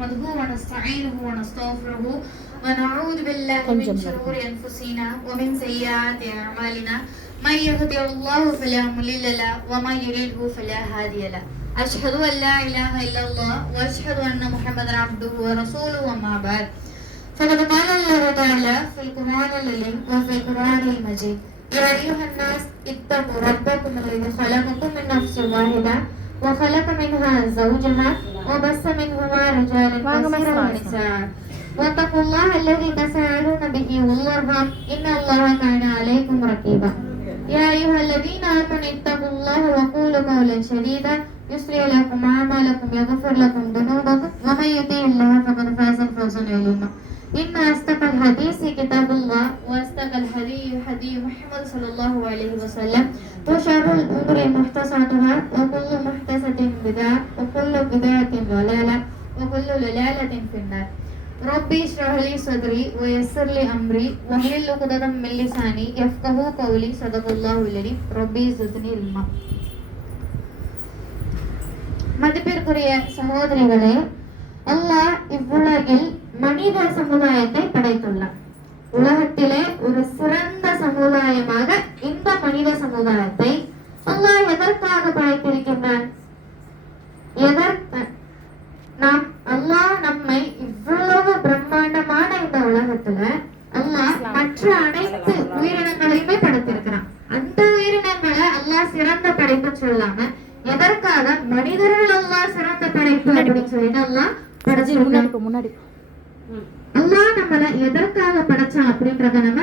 نحمده ونستعينه ونستغفره ونعوذ بالله من شرور أنفسنا ومن سيئات أعمالنا من يهده الله فلا مضل له ومن يضلل فلا هادي له أشهد أن لا إله إلا الله وأشهد أن محمدا عبده ورسوله وما بعد فقد قال الله تعالى في القرآن العظيم وفي القرآن المجيد يا أيها الناس اتقوا ربكم الذي خلقكم من نفس واحدة وخلق منها زوجها وبث منهما رجالا كثيرا ونساء واتقوا الله الذي تساءلون به والأرحام إن الله كان عليكم رقيبا يا أيها الذين آمنوا اتقوا الله وقولوا قولا سديدا يصلح لكم أعمالكم يغفر لكم ذنوبكم ومن يطع الله فقد فاز فوزا عظيما إن أصدق الحديث كتاب الله وأصدق الحديث حديث محمد صلى الله عليه وسلم وشر الأمور محدثاتها وكل محدثة بدعة وكل بدعة ضلالة وكل ضلالة في النار ربي اشرح لي صدري ويسر لي أمري واحلل عقدة من لساني يفقهوا قولي صدق الله العظيم ربي زدني علما. மதிப்பிற்குரிய சகோதரிகளே, அல்லாஹ் இவ்வுலகில் மனித சமுதாயத்தை படைத்துள்ளார். உலகத்திலே ஒரு சிறந்த சமுதாயமாக இந்த மனித சமுதாயத்தை அல்லாஹ் எதற்காக படைத்திருக்கின்றான்? அல்லாஹ் நம்மை இவ்வளவு பிரம்மாண்டமான இந்த உலகத்துல அல்லாஹ் மற்ற அனைத்து உயிரினங்களையுமே படைத்திருக்கிறான். அந்த உயிரினங்களை அல்லாஹ் சிறந்த படைப்பு சொல்லாம எதற்காக மனிதர்கள் அல்லாஹ் சிறந்த படைப்பு அப்படின்னு சொல்லிட்டு அல்லாஹ் படைச்சிருக்கான். அல்லாஹ் நம்மளை எதற்காக படைச்சான் அப்படின்றத நம்ம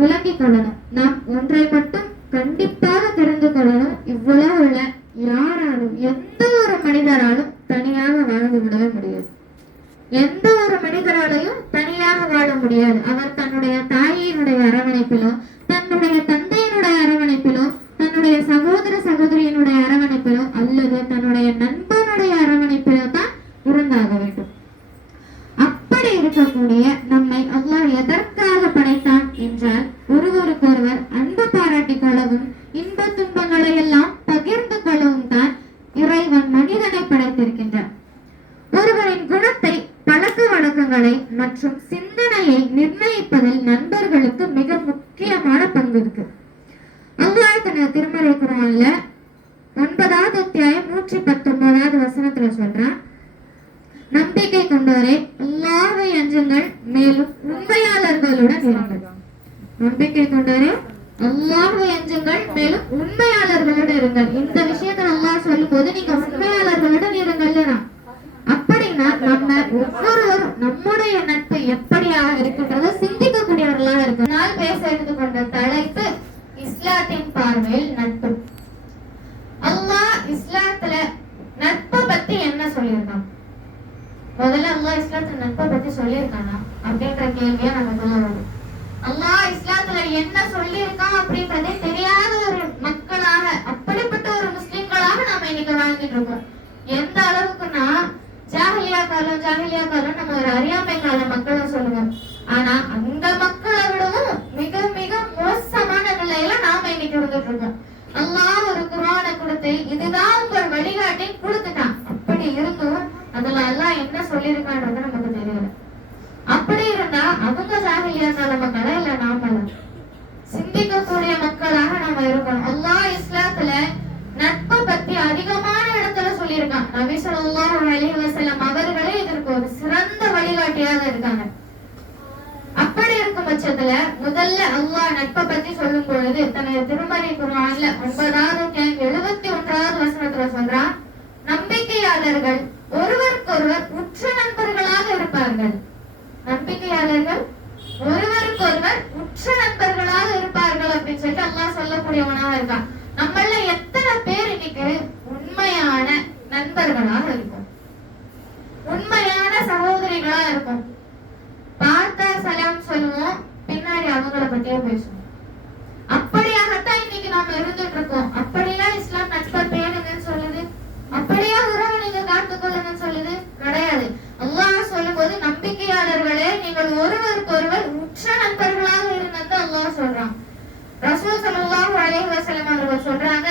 விளங்கி கொள்ளணும். நாம் ஒன்றை மட்டும் கண்டிப்பாக தெரிந்து கொள்ளணும். இவ்வளவு உள்ள யாராலும் எந்த ஒரு மனிதராலும் தனியாக வாழ்ந்து விடவே முடியாது. எந்த ஒரு மனிதராலையும் தனியாக வாழ முடியாது. அவர் தன்னுடைய தாயினுடைய அரவணைப்பிலோ, தன்னுடைய தந்தையினுடைய அரவணைப்பிலோ, தன்னுடைய சகோதர சகோதரியினுடைய அரவணைப்பிலோ அல்லது தன்னுடைய நண்பனுடைய அரவணைப்பிலோ தான் இருந்தாக வேண்டும். அப்படி இருக்கக்கூடிய நம்மை அல்லாஹ் எதற்காக படைத்தான் என்றால், ஒருவருக்கொருவர் அன்பு பாராட்டிக் கொள்ளவும் இன்ப துன்பங்களை எல்லாம் பகிர்ந்து கொள்ளவும் தான் இறைவன் மனிதனை படைத்திருக்கின்றார். ஒருவரின் குணத்தை, பழக்க வழக்கங்களை மற்றும் சிந்தனையை நிர்ணயிப்பதில் நண்பர்களுக்கு மிக முக்கியமான பங்கு இருக்கு. அல்லாஹ் தனது திருமறை குர்ஆன்ல 9வது அத்தியாயம் 119வது வசனத்துல சொல்றான், நம்பிக்கை கொண்டோரே அல்லாஹ்வை அஞ்சுங்கள், மேலும் உண்மையாளர்களுடன் இருங்கள். நம்பிக்கை கொண்டோரே அல்லாஹ்வை அஞ்சுங்கள், மேலும் உண்மையாளர்களுடன் இருங்கள். இந்த விஷயத்தை அல்லாஹ் சொல்லும் போது நீங்க உண்மையாளர்களுடன் இருங்கள். அப்படின்னா நம்ம ஒவ்வொருவரும் நம்முடைய நட்பு எப்படியாக இருக்கின்றத சிந்திக்கக்கூடியவர்களாக இருக்கு. நான் பேச எடுத்துக்கொண்ட தலைப்பு இஸ்லாத்தின் பார்வையில் நட்பு. அல்லாஹ் இஸ்லாத்துல நட்பை பத்தி என்ன சொல்லியிருக்கான்? முதல்ல அல்லாஹ் இஸ்லாத்துல நட்பை பத்தி சொல்லியிருக்கானா அப்படின்ற கேள்வியா நமக்கு வரும். அல்லாஹ் இஸ்லாத்துல என்ன சொல்லியிருக்கான் அப்படின்றதே தெரியாத ஒரு மக்களாக, அப்படிப்பட்ட ஒரு முஸ்லிம்களாக நாம இன்னைக்கு வாழ்ந்துட்டு இருக்கோம். எந்த அளவுக்குன்னா ஜாஹிலியா காலம் நம்ம ஒரு அறியாமை கால மக்களை சொல்லுவோம். ஆனா அந்த மக்களை விடவும் மிக மிக மோசமான நிலையில நாம இன்னைக்கு இருந்துட்டு இருக்கோம். அல்லாஹ் ஒரு குர்ஆனை கொடுத்து இதுதான் உங்கள் வழிகாட்டி கொடுத்துட்டான். அப்படி இருந்தும் அதுல அல்லாஹ் என்ன சொல்லியிருக்கான்றது நமக்கு தெரியல. அப்படி இருந்தா அவங்க ஜாஹிலியா கால மக்களா இல்ல நாமளா? சிந்திக்கக்கூடிய மக்களாக நாம இருக்கணும். அல்லாஹ் இஸ்லாத்துல நட்பை பத்தி அதிகமான இடத்துல சொல்லியிருக்கான். நபி ஸல்லல்லாஹு அலைஹி வஸல்லம் அவர்களே இதற்கு ஒரு சிறந்த வழிகாட்டியாக இருக்காங்க. அப்படி இருக்கும் பட்சத்துல முதல்ல அல்லாஹ் நட்பை பத்தி சொல்லும் பொழுது தனது திருமறை குர்ஆன்ல 9வது 71வது வசனத்துல சொல்றான், நம்பிக்கையாளர்கள் ஒருவருக்கொருவர் உற்ற நண்பர்களாக இருப்பார்கள். நம்பிக்கையாளர்கள் ஒருவருக்கொருவர் உற்ற நண்பர்களாக இருப்பார்கள் அப்படின்னு சொல்லிட்டு அல்லாஹ் சொல்லக்கூடியவனாக இருக்கான். நம்மள எத்தனை பேர் இன்னைக்கு உண்மையான நண்பர்களாக இருக்கும், உண்மையான சகோதரிகளா இருக்கும்? பார்த்தா சலாம் சொல்லுவோம், பின்னாடி அவங்கள பத்தியே பேசுவோம். அப்படியாகத்தான் இன்னைக்கு நாம இருந்துட்டு இருக்கோம். அப்படிலாம் இஸ்லாம் நட்பை பேணுங்கன்னு சொல்லுது? அப்படியா உறவை நீங்க காத்துக்கொள்ளுங்கன்னு சொல்லுது? கிடையாது. அல்லாஹ் சொல்லும் போது நம்பிக்கையாளர்களே நீங்கள் ஒருவருக்கு ஒருவர் உற்ற நண்பர்களாக இருங்கன்னு அல்லாஹ் சொல்றான். ரசூல் ஸல்லல்லாஹு அலைஹி வஸல்லம் அவர்கள் சொல்றாங்க,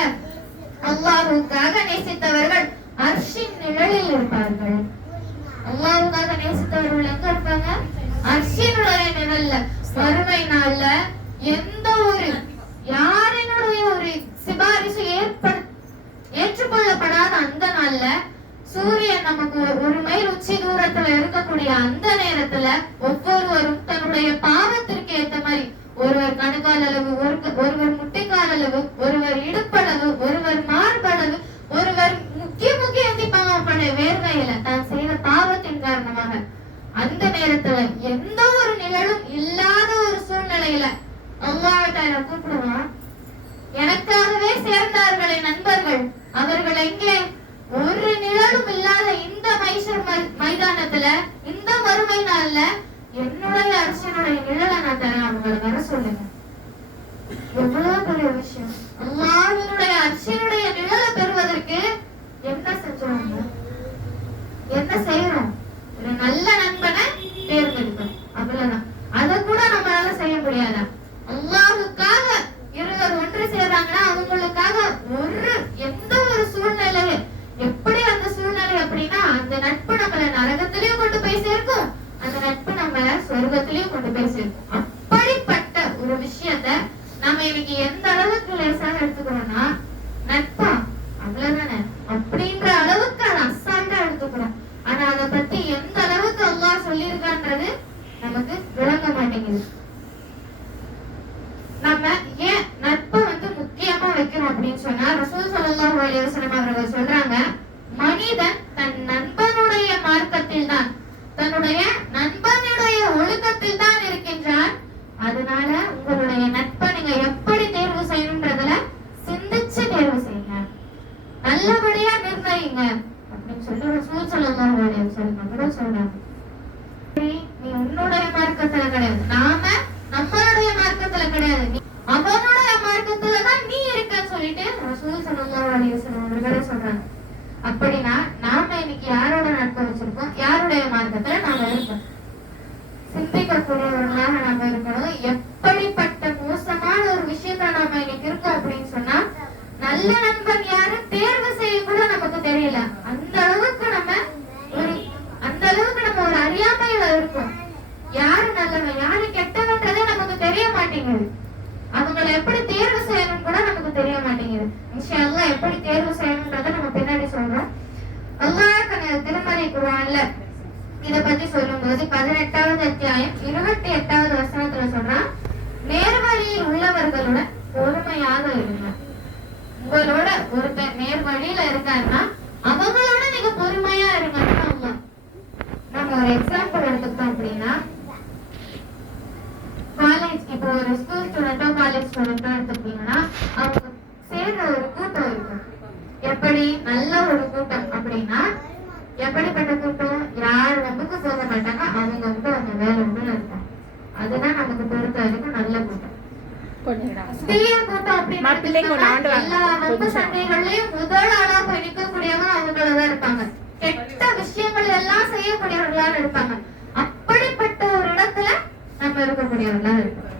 அல்லாஹ்வுக்காக நேசித்தவர்கள் அர்ஷின் நிழலில் இருப்பார்கள். அல்லாஹ் அல்லாஹ்வுக்காக நேசித்தவர்கள் எங்க இருப்பாங்க? அர்ஷினுடைய நிழல்ல. வறுமை நாள்ல எந்த ஒரு யாரினுடைய ஒரு சிபாரிசு ஏற்றுக்கொள்ளப்படாத அந்த நாள்ல சூரியன் நமக்கு ஒரு மைல் உச்சி தூரத்துல இருக்கக்கூடிய அந்த நேரத்துல ஒவ்வொருவரும் தன்னுடைய பாவத்திற்கு ஏத்த மாதிரி ஒருவர் கணுக்கால் அளவு, ஒருவர் முட்டைக்கால் அளவு, ஒருவர் இடுப்பளவு, ஒருவர் மார்பளவு, ஒருவர் முக்கிய பாவப்பட வேர்வையில தான் செய்த பாவத்தின் காரணமாக அந்த நேரத்துல எந்த ஒரு நிழலும் இல்லாத ஒரு சூழ்நிலையில அல்லாஹ்வை கூப்பிடுவான். எனக்காகவே சேர்ந்தார்களே நண்பர்கள், அவர்கள் எங்கே? ஒரு நிழலும் இல்லாத இந்த மைதானத்துல இந்த வறுமை நாள்ல என்னுடைய அர்ச்சனுடைய நிழலை நான் தரேன், அவங்களை வர சொல்லுங்க. எவ்வளவு பெரிய விஷயம்! அல்லாஹ்வினுடைய அர்ச்சனுடைய நிழலை பெறுவதற்கு என்ன செஞ்சோம்? என்ன செய்யறோம்? ஒரு நல்ல நண்பனை தேர்ந்தெடுக்கணும், அவ்வளவுதான். அதை கூட நம்மளால செய்ய முடியாதா? அல்லாஹ்வுக்காக இருவர் ஒன்று சேர்றாங்கன்னா அவங்களுக்காக எந்த ஒரு சூழ்நிலை, எப்படி அந்த சூழ்நிலை அப்படின்னா அந்த நட்பு நம்மளை நரகத்திலயும் கொண்டு போய் சேர்க்கும், அந்த நட்பு நம்மள சொர்க்கத்திலயும் கொண்டு போய் சேர்க்கும். அப்படிப்பட்ட ஒரு விஷயத்த நம்ம இன்னைக்கு எந்த அளவுக்கு லேசாக எடுத்துக்கிறோம்னா, நட்பா அவ்வளவுதானே அப்படின்ற அளவுக்கு அதை அசால்ட்டா எடுத்துக்கிறோம். ஆனா அதை பத்தி எந்த அளவுக்கு அல்லாஹ் சொல்லியிருக்கான்றது நமக்கு விளங்க மாட்டேங்குது. நம்ம ஏன் நட்பை முக்கியமா வைக்கிறோம் அப்படின்னு சொன்னா, ரசூல் ஸல்லல்லாஹு அலைஹி வஸல்லம் அவர்கள் சொல்றாங்க, மனிதன் தன் நண்பனுடைய மார்க்கத்தில் தான், தன்னுடைய நண்பனுடைய ஒழுக்கத்தில் தான் இருக்கின்றான். அதனால உங்களுடைய நட்பை நீங்க எப்படி தேர்வு செய்யணும்ன்றதுல சிந்திச்சு தேர்வு செய்யுங்க, நல்லபடியா நிர்ணயிங்க அப்படின்னு சொல்லி ரசூல் ஸல்லல்லாஹு அலைஹி வஸல்லம் அவர்கள் சொல்றாங்க. நீ உன்னுடைய மார்க்கத்துல கிடையாது, நாம நம்மளுடைய மார்க்கத்துல கிடையாது, அவனுடைய மார்க்கத்துலதான் நீ இருக்கன்னு சொல்லிட்டு ரசூல் ஸல்லல்லாஹு அலைஹி வஸல்லம் அவர்களே சொல்றாங்க. அப்படின்னா நாம இன்னைக்கு யாரோட நட்பு வச்சிருக்கோம்? யாருடைய மார்க்கத்துல நாம இருக்கோம்? சிந்திக்கக்கூடியவர்களாக நாம இருக்கணும். எப்படிப்பட்ட மோசமான ஒரு விஷயத்த நாம இன்னைக்கு இருக்கோம் அப்படின்னு சொன்னா, நல்ல நண்பன் யாரு தேர்வு செய்ய கூட நமக்கு தெரியல. அந்த அளவுக்கு நம்ம ஒரு அறியாமையில இருக்கோம். யாரு நல்லவன் யாரு கெட்டவன்றதே நமக்கு தெரிய மாட்டேங்குது. அவங்களை எப்படி தேர்வு செய்யணும் கூட நமக்கு தெரிய மாட்டேங்குது. இன்ஷா அல்லாஹ் எப்படி தேர்வு செய்யணும்ன்றத நம்ம பின்னாடி சொல்றோம். அல்லாஹ் திருமறை குர்ஆன்ல இத பத்தி சொல்லும்போது 18வது அத்தியாயம் 28வது வசனத்துல சொல்றான், நேர்வழியில் உள்ளவர்களுடன் பொறுமையாக இருங்க. உங்களோட ஒருத்தர் நேர்வழியில இருக்காருன்னா அவங்களோட நீங்க பொறுமையா இருங்கன்னு அல்லாஹ். நம்ம ஒரு எக்ஸாம்பிள் எடுத்துக்கிட்டோம் அப்படின்னா, காலேஜ் இப்போ ஒரு ஸ்கூல் ஸ்டூடெண்டோ காலேஜ் ஸ்டூடெண்டோ எடுத்துக்கிட்டீங்கன்னா அவங்க சேர்ற ஒரு கூட்டம் இருக்கும். எப்படி நல்ல ஒரு கூட்டம் அப்படின்னா, எப்படிப்பட்ட கூட்டம்? யார் வம்புக்கு போக மாட்டாங்க, அவங்க அவங்க வேலை இருப்பாங்க. அதுதான் நமக்கு பொறுத்த வரைக்கும் நல்ல கூட்டம். தீய கூட்டம் அப்படின்னு எல்லா வம்பு சண்டைகள்லயும் முதல் ஆளா போய் நிற்கக்கூடியவங்க அவங்களதான் இருப்பாங்க. கெட்ட விஷயங்கள் எல்லாம் செய்யக்கூடியவர்களா இருப்பாங்க. அப்படிப்பட்ட ஒரு இடத்துல நம்ம இருக்கக்கூடியவர்களா இருப்போம்.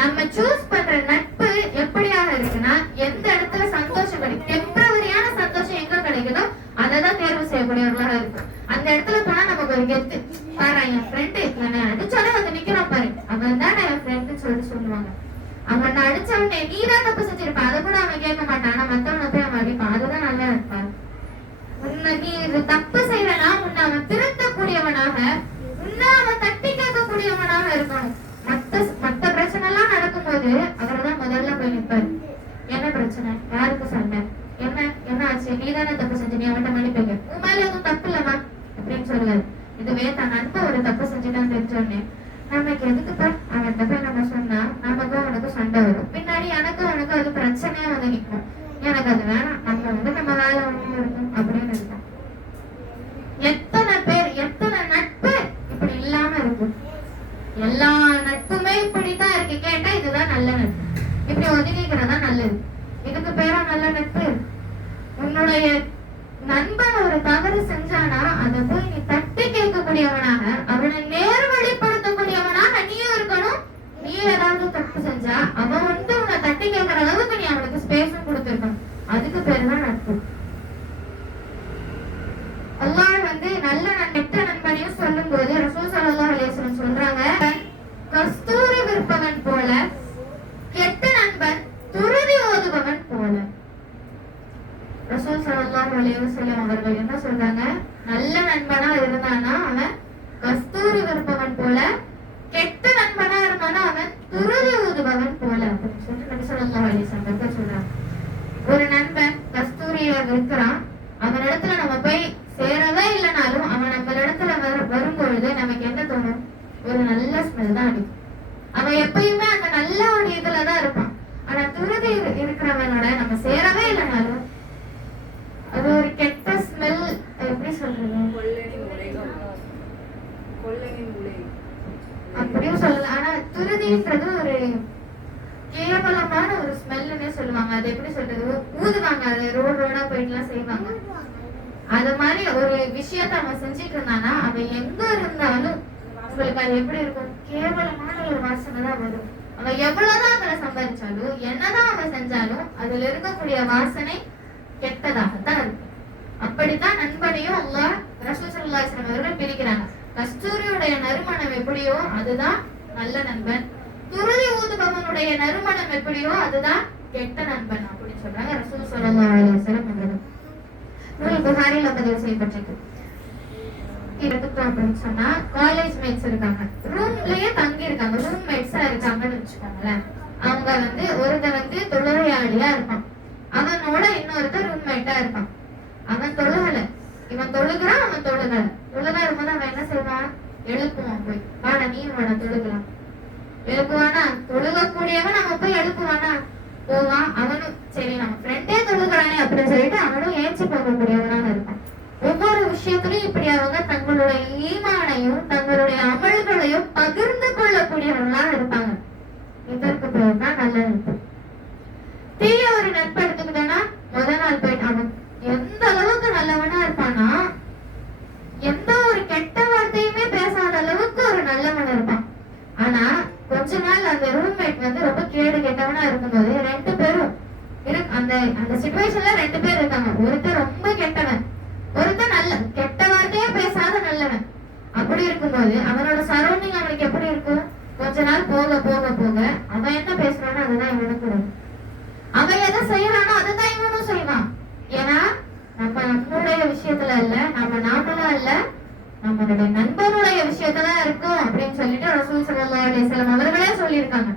நம்ம சூஸ் பண்ற நட்பு எப்படியாக இருக்குன்னா, எந்த இடத்துல சந்தோஷம் கிடைக்கும், டெம்பரவரியான சந்தோஷம் எங்க கிடைக்குதோ அதைதான் தேர்வு செய்யக்கூடியவர்களாக இருக்கும். அந்த இடத்துல போனா நமக்கு ஒரு கெத்து, பாரு என் ஃப்ரெண்டு என்னை அடிச்சாலும் வந்து நிக்கிறான் பாரு, அவன் தான் என் ஃப்ரெண்டுன்னு சொல்லிட்டு சொல்லுவாங்க. அவன் அடிச்ச உடனே நீ தான் தப்பு செஞ்சிருப்ப, அதை கூட அவன் கேட்க மாட்டான். ஆனா மத்தவனை போய் அவன் அடிப்பான், அதுதான் நல்லா இருப்பான். உன்னை நீ தப்பு செய்யறனா உன்னை அவன் திருத்தக்கூடியவனாக, உன்னை அவன் தட்டி கேட்கக்கூடியவனாக இருக்கணும். மத்த பிரச்சனை எல்லாம் நடக்கும்போது அவர்தான் முதல்ல போய் நிற்பாரு. என்ன பிரச்சனை, யாருக்கு சண்டை, என்ன ஆச்சு, நீ தானே தப்பு செஞ்ச, நீ அவன்கிட்ட மன்னிப்பீங்க, உன் மேல எதுவும் தப்பு இல்லமா அப்படின்னு சொல்லுவாரு. இதுவே தான் நண்பன் ஒரு தப்பு செஞ்சுட்டான்னு தெரிஞ்சோடனே நமக்கு எதுக்குப்பா அவன்கிட்ட போய் நம்ம சொன்னா நமக்கும் அவனுக்கும் சண்டை வரும். பின்னாடி எனக்கும் அது பிரச்சனையா வந்து நிற்கும். எனக்கு அது வேணாம், நம்ம வேலை ஒண்ணு இருக்கும் அப்படின்னு இருக்கும். எத்தனை பேர் எத்தனை நட்பு இப்படி இல்லாம இருக்கும். எல்லா நட்புமே இப்படித்தான் இருக்கு. கேட்டா இதுதான் நல்ல நட்பு, இப்படி ஒதுக்கிக்கிறதா நல்லது. இதுக்கு பேரா நல்ல நட்பு? உன்னுடைய நண்பன் ஒரு தவறு செஞ்சானா அதை போய் நீ தட்டி கேட்கக்கூடியவனாக, அவனை நேர்வழிப்படுத்தக்கூடியவனாக நீயும் இருக்கணும். நீ ஏதாவது தப்பு செஞ்சா அவன் உன்னை தட்டி கேட்கிற அளவுக்கு நீ அவனுக்கு ஸ்பேஸும் கொடுத்திருக்கணும். அதுக்கு பேருதான் நட்பு. அல்லாஹ் நல்ல கெட்ட நண்பனையும் ஸ்மெல் தான் அடிக்கும். அவன் எப்பயுமே அந்த நல்ல ஒரு இதுலதான் இருப்பான். ஆனா துருதி இருக்கிறவனோட நம்ம சேரவே இல்லைனாலும் அது ஒரு கெட்ட ஸ்மெல். எப்படி சொல்றது, அப்படியும் சொல்லலாம். ஆனா துருதின்றது ஒரு கேவலமான ஒரு ஸ்மெல்லுன்னே சொல்லுவாங்க. அது எப்படி சொல்றது, ஊதுவாங்க, அது ரோடா போயிட்டு எல்லாம் செய்வாங்க. அது மாதிரி ஒரு விஷயத்த அவன் செஞ்சுட்டு இருந்தானா அவன் எங்க இருந்தாலும் உங்களுக்கு அது எப்படி இருக்கும், கேவலமான ஒரு வாசனை தான் வரும். அவன் எவ்வளவுதான் அதுல சம்பாதிச்சாலும் என்னதான் அவன் செஞ்சாலும் அதுல இருக்கக்கூடிய வாசனை கெட்டதாகத்தான் இருக்கும். அப்படித்தான் நண்பனையும் அல்லாஹ் ரசூல் ஸல்லல்லாஹு அலைஹி வஸல்லம் அவர்கள் பிரிக்கிறாங்க. கஸ்தூரியுடைய நறுமணம் எப்படியோ அதுதான் நல்ல நண்பன், துருதி ஊதுபவனுடைய நறுமணம் எப்படியோ அதுதான் கெட்ட நண்பன் அப்படின்னு சொல்றாங்க ரசூல் ஸல்லல்லாஹு அலைஹி வஸல்லம் அவர்கள். புகாரில பதிவு செய்யப்பட்டிருக்கு. எடுத்துட்டோம் அப்படின்னு சொன்னா காலேஜ் மேட்ஸ் இருக்காங்க, ரூம்லயே தங்கி இருக்காங்க, ரூம் மேட்ஸா இருக்காங்கன்னு வச்சுக்கோங்களேன். அவங்க ஒருத்த தொழுகையாளியா இருப்பான், அவனோட இன்னொருத்த ரூம்மேட்டா இருப்பான். அவன் தொழுகல, இவன் தொழுகிறான், அவன் தொழுகல. தொழுகா இருக்கும்போது அவன் என்ன செய்வான், எழுப்புவான், போய் வாடா நீ வாடா தொழுகலாம் எழுப்புவானா. தொழுகக்கூடியவன் நம்ம போய் எழுப்புவானா, போவான். அவனும் சரி நம்ம ஃப்ரெண்டே தொழுகிறானே அப்படின்னு சொல்லிட்டு அவனும் ஏற்றி போகக்கூடியவனாக இருப்பான். ஒவ்வொரு விஷயத்திலையும் இப்படி அவங்க தங்களுடைய ஈமானையும் தங்களுடைய அமல்களையும் பகிர்ந்து கொள்ளக்கூடியவர்களாக இருப்பாங்க. இதற்கு பேர் தான் நல்ல நட்பு. தீய ஒரு நட்பு எடுத்துக்கிட்டோம்னா முதல் நாள் போயிட்டு அவன் எந்த அளவுக்கு நல்லவனா இருப்பானா, எந்த ஒரு கெட்ட வார்த்தையுமே பேசாத அளவுக்கு ஒரு நல்லவன் இருப்பான். ஆனா கொஞ்ச நாள் அந்த ரூம்மேட் ரொம்ப கேடு கெட்டவனா இருக்கும்போது ரெண்டு பேரும் அந்த அந்த சிச்சுவேஷன்ல ரெண்டு பேர் இருக்காங்க. ஒருத்தர் ரொம்ப கெட்டவன், ஒருத்தர் நல்ல, கெட்ட வார்த்தையே பேசாத நல்லவன். அப்படி இருக்கும்போது அவனோட சரௌண்டிங் அவனுக்கு எப்படி இருக்கும், கொஞ்ச நாள் போக போக போக அவன் என்ன பேசுறானோ அதுதான் இவனுக்கு வரும், அவன் எதை செய்யறானோ அதுதான் இவனும் செய்வான். ஏன்னா நம்மளுடைய விஷயத்துல இல்ல, நாமளா இல்ல, நம்மளுடைய நண்பனுடைய விஷயத்துல இருக்கும் அப்படின்னு சொல்லிட்டு ரசூல் ஸல்லல்லாஹு அலைஹி வஸல்லம் அவர்களே சொல்லியிருக்காங்க.